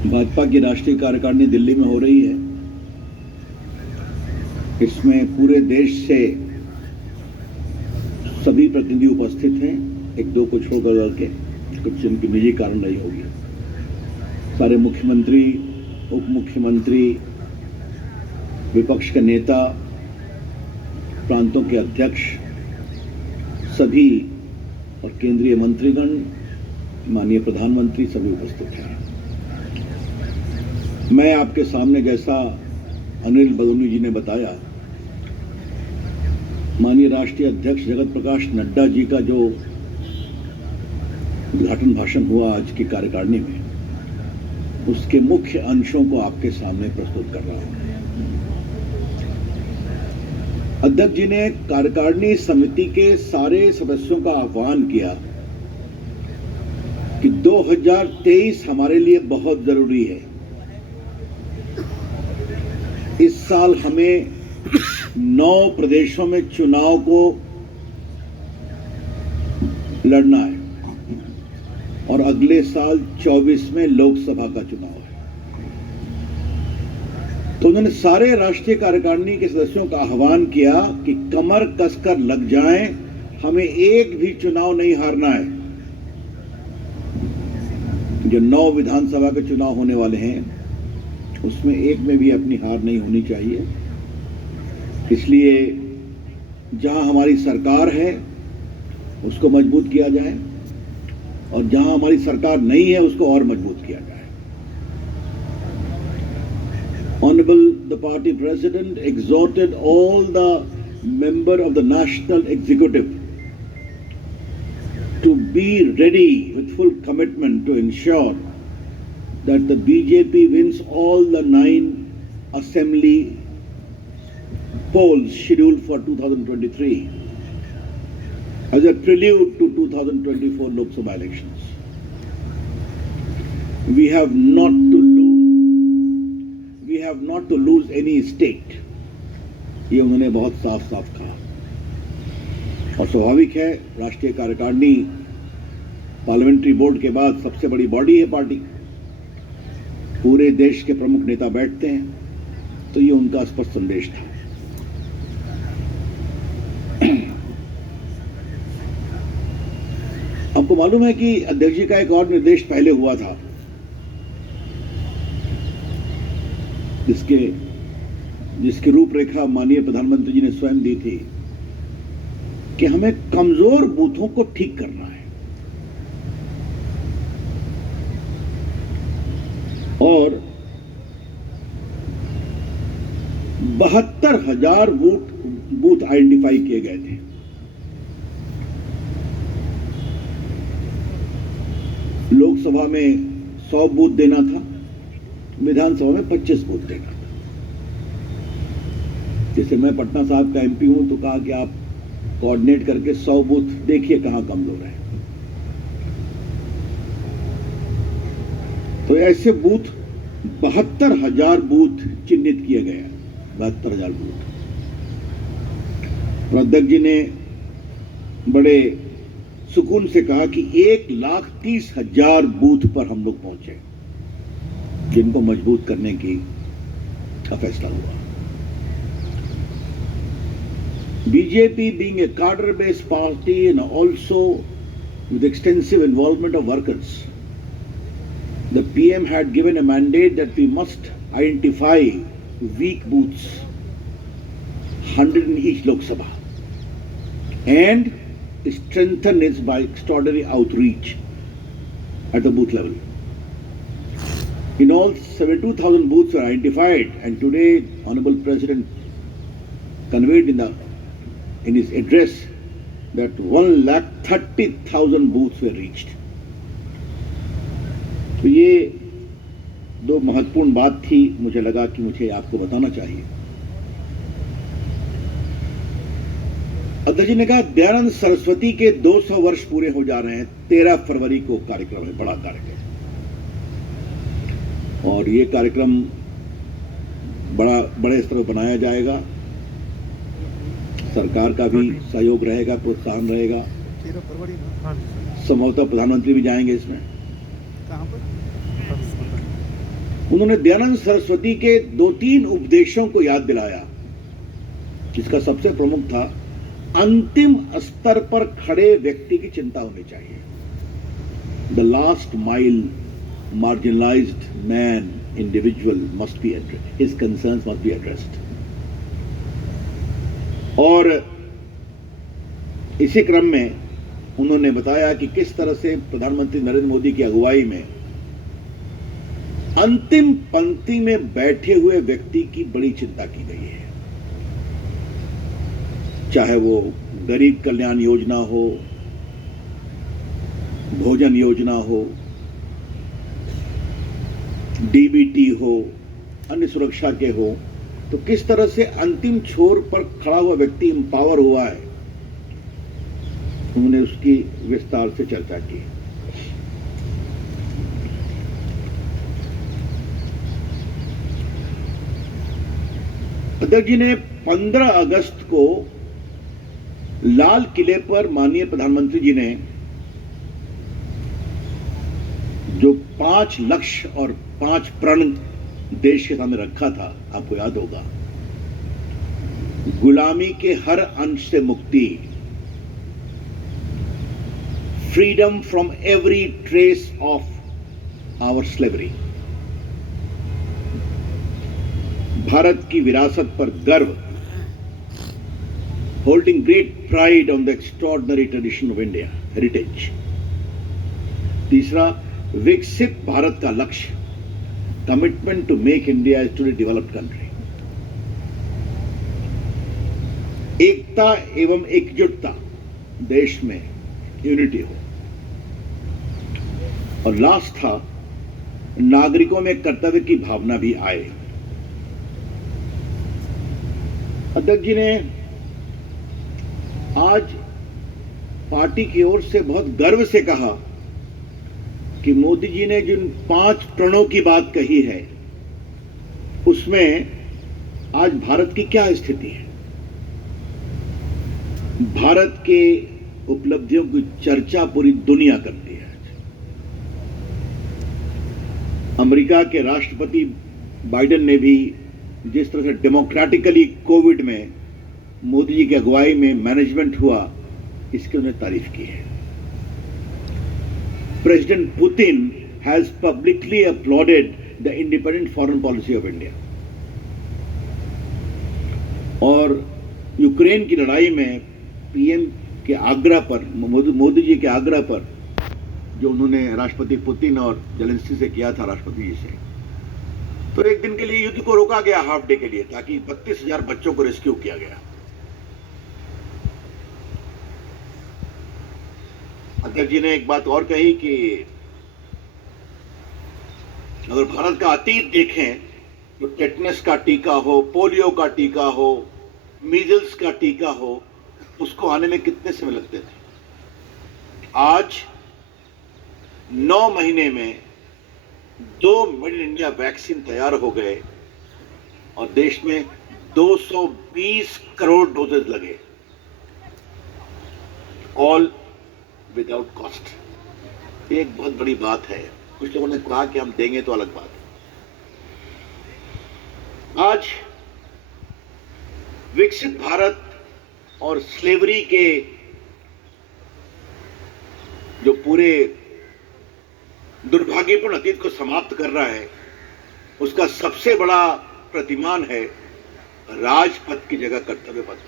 भाजपा की राष्ट्रीय कार्यकारिणी दिल्ली में हो रही है। इसमें पूरे देश से सभी प्रतिनिधि उपस्थित हैं, एक दो को छोड़कर के, कुछ इनकी निजी कारण रही होगी। सारे मुख्यमंत्री, उप मुख्यमंत्री, विपक्ष के नेता, प्रांतों के अध्यक्ष, सभी और केंद्रीय मंत्रीगण, माननीय प्रधानमंत्री सभी उपस्थित हैं। मैं आपके सामने, जैसा अनिल बलूनी जी ने बताया, माननीय राष्ट्रीय अध्यक्ष जगत प्रकाश नड्डा जी का जो उद्घाटन भाषण हुआ आज की कार्यकारिणी में, उसके मुख्य अंशों को आपके सामने प्रस्तुत कर रहा हूं। अध्यक्ष जी ने कार्यकारिणी समिति के सारे सदस्यों का आह्वान किया कि 2023 हमारे लिए बहुत जरूरी है। इस साल हमें 9 प्रदेशों में चुनाव को लड़ना है और अगले साल 24 में लोकसभा का चुनाव है। तो उन्होंने सारे राष्ट्रीय कार्यकारिणी के सदस्यों का आह्वान किया कि कमर कसकर लग जाएं, हमें एक भी चुनाव नहीं हारना है। जो 9 विधानसभा के चुनाव होने वाले हैं, उसमें एक में भी अपनी हार नहीं होनी चाहिए। इसलिए जहां हमारी सरकार है उसको मजबूत किया जाए और जहां हमारी सरकार नहीं है उसको और मजबूत किया जाए। Honorable the party president exhorted all the members of the national executive to be ready with full commitment to ensure that the BJP wins all the 9 assembly polls scheduled for 2023 as a prelude to 2024 Lok Sabha elections. We have not to lose any state. ये उन्होंने बहुत साफ साफ कहा और स्वाभाविक है, राष्ट्रीय कार्यकारिणी पार्लियामेंट्री बोर्ड के बाद सबसे बड़ी बॉडी है पार्टी। पूरे देश के प्रमुख नेता बैठते हैं, तो ये उनका स्पष्ट संदेश था। आपको मालूम है कि अध्यक्ष जी का एक और निर्देश पहले हुआ था, जिसकी रूपरेखा माननीय प्रधानमंत्री जी ने स्वयं दी थी कि हमें कमजोर बूथों को ठीक करना है और 72,000 बूथ आइडेंटिफाई किए गए थे। लोकसभा में 100 बूथ देना था, विधानसभा में 25 बूथ देना था। जैसे मैं पटना साहब का एमपी हूं, तो कहा कि आप कोऑर्डिनेट करके 100 बूथ देखिए कहां कमजोर है। तो ऐसे बूथ 72,000 बूथ चिन्हित किए गए हैं, 72,000 बूथ। अध्यक्ष जी ने बड़े सुकून से कहा कि 1,30,000 बूथ पर हम लोग पहुंचे, जिनको मजबूत करने का फैसला हुआ। BJP being a cadre-based party and also with extensive involvement of workers, the PM had given a mandate that we must identify weak booths, 100 in each Lok Sabha, and strengthen it by extraordinary outreach at the booth level. In all, 72,000 booths were identified, and today, Honorable President conveyed in his address that 1,30,000 booths were reached. तो ये दो महत्वपूर्ण बात थी, मुझे लगा कि मुझे आपको बताना चाहिए। अध्यक्ष जी ने कहा, दयानंद सरस्वती के 200 वर्ष पूरे हो जा रहे हैं। 13 फरवरी को कार्यक्रम है, बड़ा कार्यक्रम, और ये कार्यक्रम बड़े स्तर पर बनाया जाएगा। सरकार का भी सहयोग रहेगा, प्रोत्साहन रहेगा। संभवतः प्रधानमंत्री भी जाएंगे इसमें। उन्होंने दयानंद सरस्वती के 2-3 उपदेशों को याद दिलाया, जिसका सबसे प्रमुख था अंतिम स्तर पर खड़े व्यक्ति की चिंता होनी चाहिए। The last mile marginalized man individual must be addressed, his concerns must be addressed। और इसी क्रम में उन्होंने बताया कि किस तरह से प्रधानमंत्री नरेंद्र मोदी की अगुवाई में अंतिम पंक्ति में बैठे हुए व्यक्ति की बड़ी चिंता की गई है, चाहे वो गरीब कल्याण योजना हो, भोजन योजना हो, डीबीटी हो, अन्य सुरक्षा के हो, तो किस तरह से अंतिम छोर पर खड़ा हुआ व्यक्ति एम्पावर हुआ है, उन्होंने उसकी विस्तार से चर्चा की। अध्यक्ष जी ने 15 अगस्त को लाल किले पर माननीय प्रधानमंत्री जी ने जो 5 लक्ष्य और 5 प्रण देश के सामने रखा था, आपको याद होगा, गुलामी के हर अंश से मुक्ति, freedom from every trace of our slavery, Bharat की विरासत पर गर्व, holding great pride on the extraordinary tradition of India heritage, तीसरा विकसित भारत का लक्ष्य, commitment to make India today developed country, एकता एवं एकजुटता, देश में यूनिटी हो, और लास्ट था नागरिकों में कर्तव्य की भावना भी आए। अध्यक्ष जी ने आज पार्टी की ओर से बहुत गर्व से कहा कि मोदी जी ने जिन 5 प्रणों की बात कही है, उसमें आज भारत की क्या स्थिति है। भारत के उपलब्धियों की चर्चा पूरी दुनिया करती है। अमेरिका के राष्ट्रपति बाइडेन ने भी जिस तरह से डेमोक्रेटिकली कोविड में मोदी जी की अगुवाई में मैनेजमेंट हुआ, इसकी उन्हें तारीफ की है। President Putin has publicly applauded the independent foreign policy of India। और यूक्रेन की लड़ाई में पीएम के आग्रह पर, मोदी जी के आग्रह पर, जो उन्होंने राष्ट्रपति पुतिन और जेलेंस्की से किया था, राष्ट्रपति जी से, तो एक दिन के लिए युद्ध को रोका गया, हाफ डे के लिए, ताकि 32,000 बच्चों को रेस्क्यू किया गया। अध्यक्ष जी ने एक बात और कही कि अगर भारत का अतीत देखें तो टेटनस का टीका हो, पोलियो का टीका हो, मीजल्स का टीका हो, उसको आने में कितने समय लगते थे। आज 9 महीने में 2 मेड इन इंडिया वैक्सीन तैयार हो गए और देश में 220 करोड़ डोजेज लगे, ऑल विदाउट कॉस्ट। एक बहुत बड़ी बात है। कुछ लोगों ने कहा कि हम देंगे तो अलग बात है। आज विकसित भारत और स्लेवरी के जो पूरे दुर्भाग्यपूर्ण अतीत को समाप्त कर रहा है, उसका सबसे बड़ा प्रतिमान है राजपथ की जगह कर्तव्य पथ।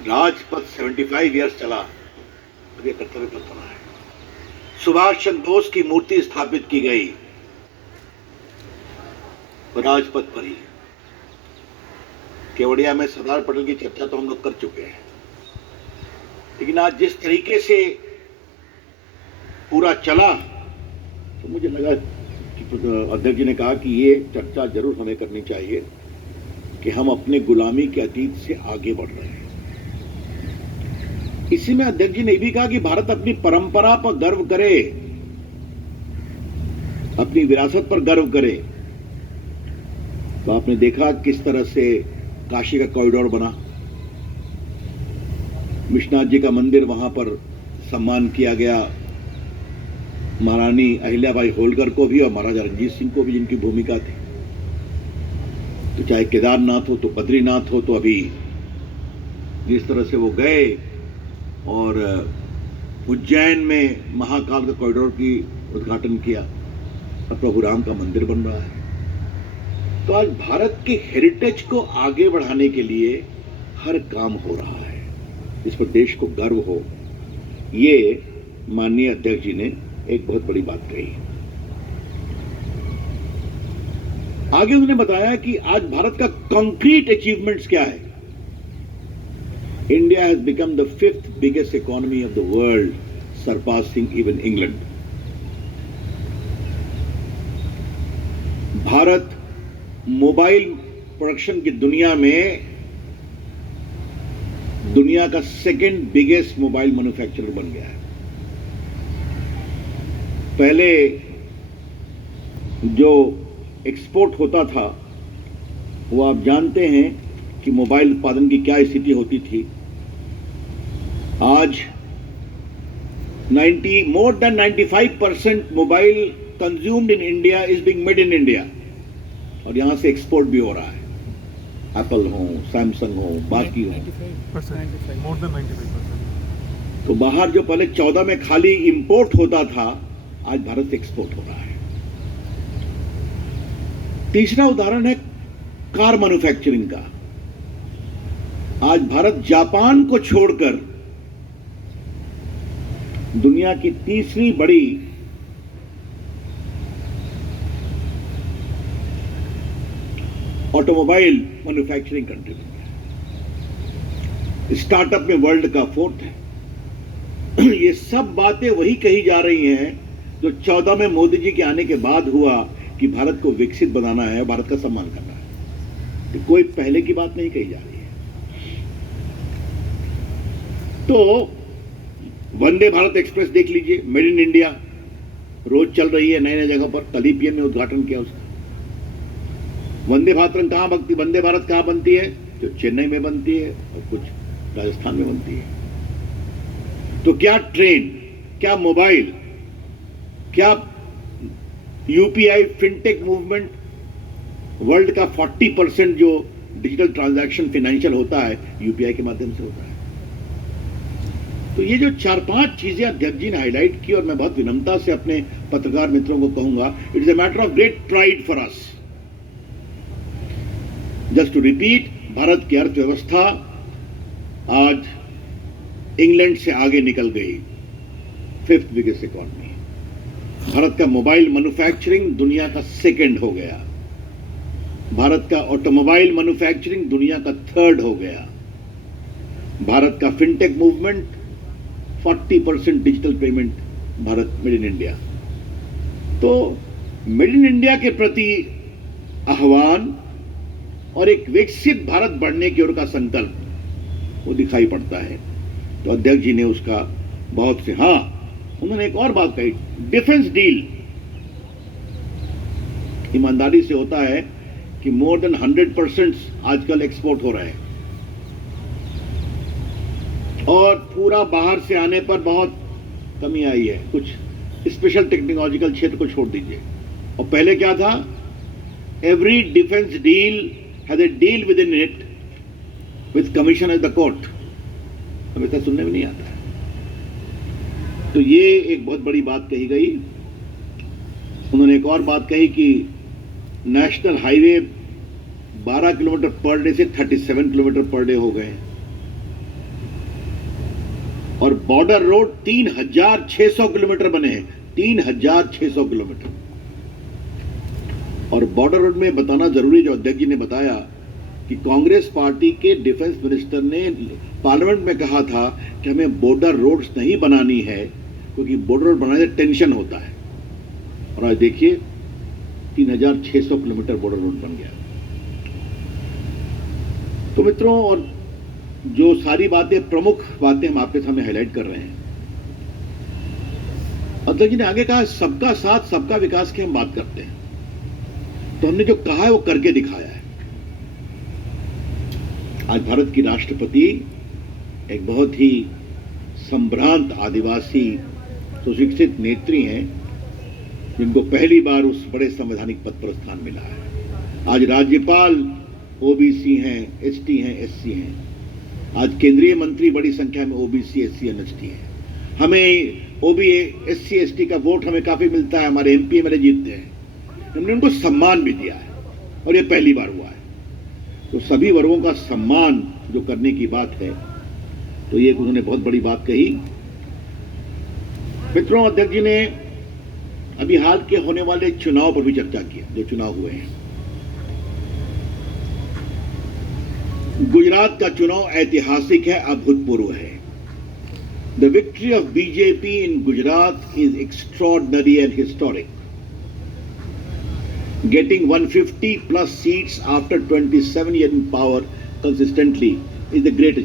राजपथ 75 इयर्स चला, अब यह कर्तव्य पथ बना है। सुभाष चंद्र बोस की मूर्ति स्थापित की गई राजपथ पर ही। केवड़िया में सरदार पटेल की चर्चा तो हम लोग कर चुके हैं, लेकिन आज जिस तरीके से पूरा चला, तो मुझे लगा कि अध्यक्ष जी ने कहा कि ये चर्चा जरूर हमें करनी चाहिए कि हम अपने गुलामी के अतीत से आगे बढ़ रहे हैं। इसी में अध्यक्ष जी ने भी कहा कि भारत अपनी परंपरा पर गर्व करे, अपनी विरासत पर गर्व करे। तो आपने देखा किस तरह से काशी का कॉरिडोर बना, विश्वनाथ जी का मंदिर वहां पर सम्मान किया गया, महारानी अहिल्याबाई होलकर को भी और महाराजा रणजीत सिंह को भी, जिनकी भूमिका थी। तो चाहे केदारनाथ हो तो बद्रीनाथ हो, तो अभी जिस तरह से वो गए और उज्जैन में महाकाल का कॉरिडोर की उद्घाटन किया और प्रभु राम का मंदिर बन रहा है। तो आज भारत के हेरिटेज को आगे बढ़ाने के लिए हर काम हो रहा है, इस पर देश को गर्व हो। ये माननीय अध्यक्ष जी ने एक बहुत बड़ी बात कही। आगे उन्होंने बताया कि आज भारत का कंक्रीट अचीवमेंट्स क्या है। India has become the 5th biggest economy of the world, surpassing even England. Bharat mobile production की दुनिया में दुनिया का 2nd बिगेस्ट मोबाइल मैन्युफैक्चरर बन गया है। पहले जो एक्सपोर्ट होता था वो आप जानते हैं कि मोबाइल उत्पादन की क्या स्थिति होती थी। आज more than 95% mobile consumed in India is being made in India, और यहां से एक्सपोर्ट भी हो रहा है। एप्पल हो, सैमसंग हो, बाकी हो, more than 95%। तो बाहर जो पहले 14 में खाली इंपोर्ट होता था, आज भारत से एक्सपोर्ट हो रहा है। तीसरा उदाहरण है कार मैन्युफैक्चरिंग का। आज भारत जापान को छोड़कर दुनिया की तीसरी बड़ी ऑटोमोबाइल मैन्युफैक्चरिंग कंट्री बन गया। स्टार्टअप में वर्ल्ड का 4th है। ये सब बातें वही कही जा रही हैं जो 14 में मोदी जी के आने के बाद हुआ कि भारत को विकसित बनाना है, भारत का सम्मान करना है। तो कोई पहले की बात नहीं कही जा रही है। तो वंदे भारत एक्सप्रेस देख लीजिए, मेड इन इंडिया, रोज चल रही है नए नए जगह पर। कल ही पीएम ने उद्घाटन किया उसका। वंदे भारत कहां बनती है? जो चेन्नई में बनती है और कुछ राजस्थान में बनती है। तो क्या ट्रेन, क्या मोबाइल, क्या यूपीआई फिनटेक मूवमेंट, वर्ल्ड का 40% जो डिजिटल ट्रांजैक्शन फाइनेंशियल होता है यूपीआई के माध्यम से होता है। तो ये जो 4-5 चीजें अध्यक्ष जी ने हाईलाइट की, और मैं बहुत विनम्रता से अपने पत्रकार मित्रों को कहूंगा, it is a matter of great pride for us. Just to repeat, Bharat की अर्थव्यवस्था आज इंग्लैंड से आगे निकल गई, 5th बिगेस्ट इकोनॉमी। भारत का मोबाइल मैन्युफैक्चरिंग दुनिया का 2nd हो गया। भारत का ऑटोमोबाइल मैन्युफैक्चरिंग दुनिया का 3rd हो गया। भारत का fintech movement 40% digital payment Bharat made in India. तो मेड इन इंडिया के प्रति आह्वान और एक विकसित भारत बढ़ने की ओर का संकल्प वो दिखाई पड़ता है। तो अध्यक्ष जी ने उसका बहुत से, हाँ, उन्होंने एक और बात कही, डिफेंस डील। ईमानदारी से होता है कि मोर देन 100% आजकल एक्सपोर्ट हो रहा है, और पूरा बाहर से आने पर बहुत कमी आई है। कुछ स्पेशल टेक्नोलॉजिकल क्षेत्र को छोड़ दीजिए। और पहले क्या था? Every defence deal has a deal with in it with commission at the court. अब ऐसा सुनने में नहीं आता है। तो ये एक बहुत बड़ी बात कही गई। उन्होंने एक और बात कही कि national highway 12 kilometre per day से 37 किलोमीटर पर डे हो गए, और बॉर्डर रोड 3600 किलोमीटर बने हैं, 3600 किलोमीटर। और बॉर्डर रोड में बताना जरूरी, जो अध्यक्ष जी ने बताया कि कांग्रेस पार्टी के डिफेंस मिनिस्टर ने पार्लियामेंट में कहा था कि हमें बॉर्डर रोड्स नहीं बनानी है, क्योंकि बॉर्डर रोड बनाने से टेंशन होता है। और आज देखिए 3600 किलोमीटर बॉर्डर रोड बन गया। तो मित्रों, और जो सारी बातें, प्रमुख बातें हम आपके सामने हाईलाइट कर रहे हैं, अध्यक्ष जी ने आगे कहा सबका साथ सबका विकास की हम बात करते हैं। तो हमने जो कहा है वो करके दिखाया है। आज भारत की राष्ट्रपति एक बहुत ही संभ्रांत आदिवासी सुशिक्षित नेत्री हैं, जिनको पहली बार उस बड़े संवैधानिक पद पर स्थान मिला है। आज राज्यपाल ओबीसी हैं, एसटी हैं, एससी हैं। आज केंद्रीय मंत्री बड़ी संख्या में ओबीसी, एससी और एसटी हैं। हमें एससी एसटी का वोट हमें काफी मिलता है, हमारे एमपी हमारे जीतते हैं। हमने उनको सम्मान भी दिया है और ये पहली बार हुआ है। तो सभी वर्गों का सम्मान जो करने की बात है, तो ये उन्होंने बहुत बड़ी बात कही। मित्रों, अध्यक्ष जी ने अभी हाल के होने वाले चुनाव पर भी चर्चा की, जो चुनाव हुए हैं। गुजरात का चुनाव ऐतिहासिक है, अभूतपूर्व है। The victory of BJP in Gujarat is extraordinary and historic. Getting 150 plus seats after 27 years in power consistently is the great achievement.